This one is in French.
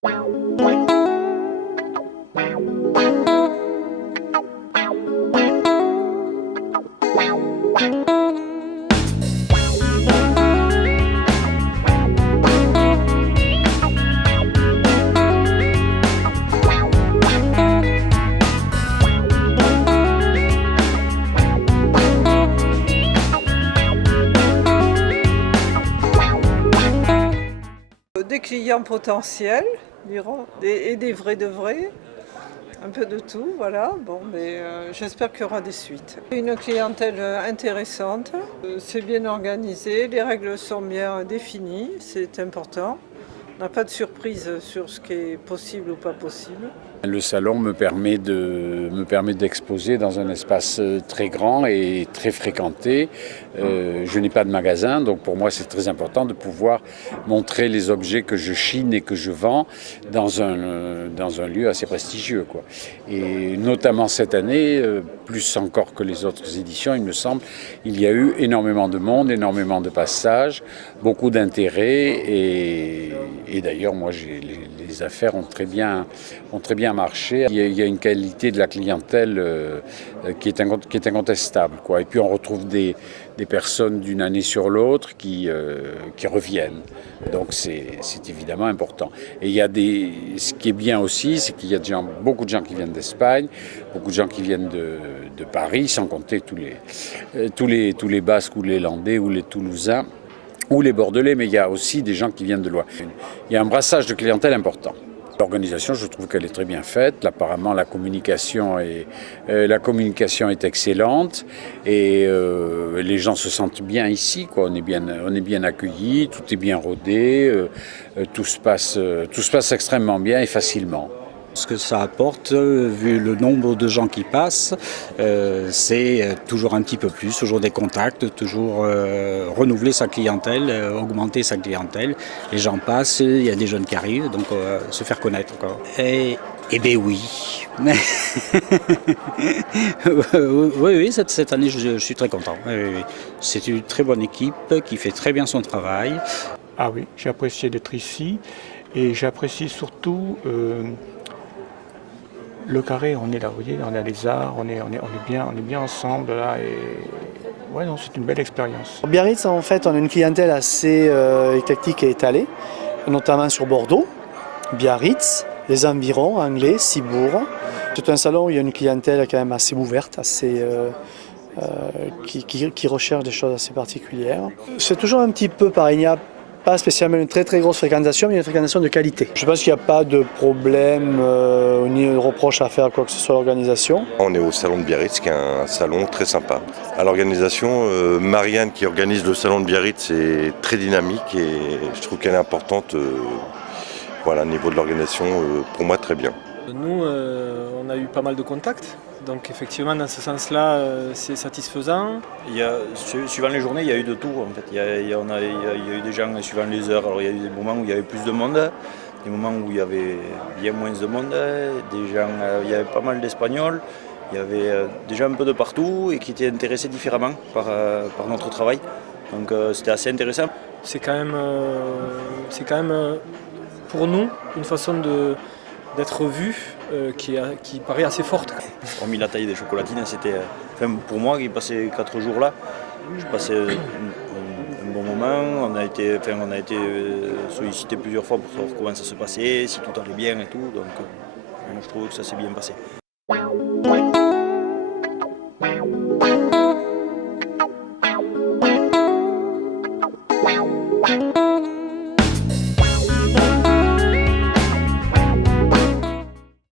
Des clients potentiels, dirons, et des vrais de vrais, un peu de tout, voilà. Bon, mais j'espère qu'il y aura des suites. Une clientèle intéressante, c'est bien organisé, les règles sont bien définies, c'est important. On n'a pas de surprise sur ce qui est possible ou pas possible. Le salon me permet d'exposer dans un espace très grand et très fréquenté. Je n'ai pas de magasin, donc pour moi c'est très important de pouvoir montrer les objets que je chine et que je vends dans un lieu assez prestigieux, quoi. Et notamment cette année, plus encore que les autres éditions, il me semble, il y a eu énormément de monde, énormément de passages, beaucoup d'intérêt et d'ailleurs moi les affaires ont très bien marché. Il y a une qualité de la clientèle qui est incontestable, quoi. Et puis on retrouve des personnes d'une année sur l'autre qui reviennent. Donc c'est évidemment important. Et ce qui est bien aussi, c'est qu'il y a beaucoup de gens qui viennent d'Espagne, beaucoup de gens qui viennent de Paris, sans compter tous les Basques ou les Landais ou les Toulousains ou les Bordelais, mais il y a aussi des gens qui viennent de loin. Il y a un brassage de clientèle important. L'organisation, je trouve qu'elle est très bien faite. Apparemment, la communication est excellente et les gens se sentent bien ici, quoi. On est bien accueillis, tout est bien rodé, tout se passe extrêmement bien et facilement. Ce que ça apporte, vu le nombre de gens qui passent, c'est toujours un petit peu plus, toujours des contacts, toujours renouveler sa clientèle, augmenter sa clientèle. Les gens passent, il y a des jeunes qui arrivent, donc se faire connaître encore. Eh bien oui. Oui, cette année je suis très content. Oui. C'est une très bonne équipe qui fait très bien son travail. Ah oui, j'ai apprécié d'être ici et j'apprécie surtout le carré. On est là, vous voyez, on a les arts, on est bien ensemble là et ouais, non, c'est une belle expérience. Biarritz, en fait, on a une clientèle assez éclectique et étalée, notamment sur Bordeaux, Biarritz, les environs, Anglais, Cibourg. C'est un salon où il y a une clientèle quand même assez ouverte, qui recherche des choses assez particulières. C'est toujours un petit peu pareil. Il n'y a pas spécialement une très très grosse fréquentation, mais une fréquentation de qualité. Je pense qu'il n'y a pas de problème ni de reproche à faire à quoi que ce soit à l'organisation. On est au salon de Biarritz, qui est un salon très sympa. À l'organisation, Marianne qui organise le salon de Biarritz est très dynamique et je trouve qu'elle est importante. Au niveau de l'organisation, pour moi très bien. Nous, on a eu pas mal de contacts, donc effectivement dans ce sens-là, c'est satisfaisant. Suivant les journées, il y a eu de tout en fait. Il y a eu des gens suivant les heures. Alors il y a eu des moments où il y avait plus de monde, des moments où il y avait bien moins de monde, il y avait pas mal d'Espagnols, il y avait des gens un peu de partout et qui étaient intéressés différemment par notre travail. Donc c'était assez intéressant. C'est quand même pour nous une façon d'être vu qui paraît assez forte. Hormis la taille des chocolatines, pour moi qui passais 4 jours là, je passais un bon moment. On a été sollicité plusieurs fois pour savoir comment ça se passait, si tout allait bien et tout. Donc je trouve que ça s'est bien passé.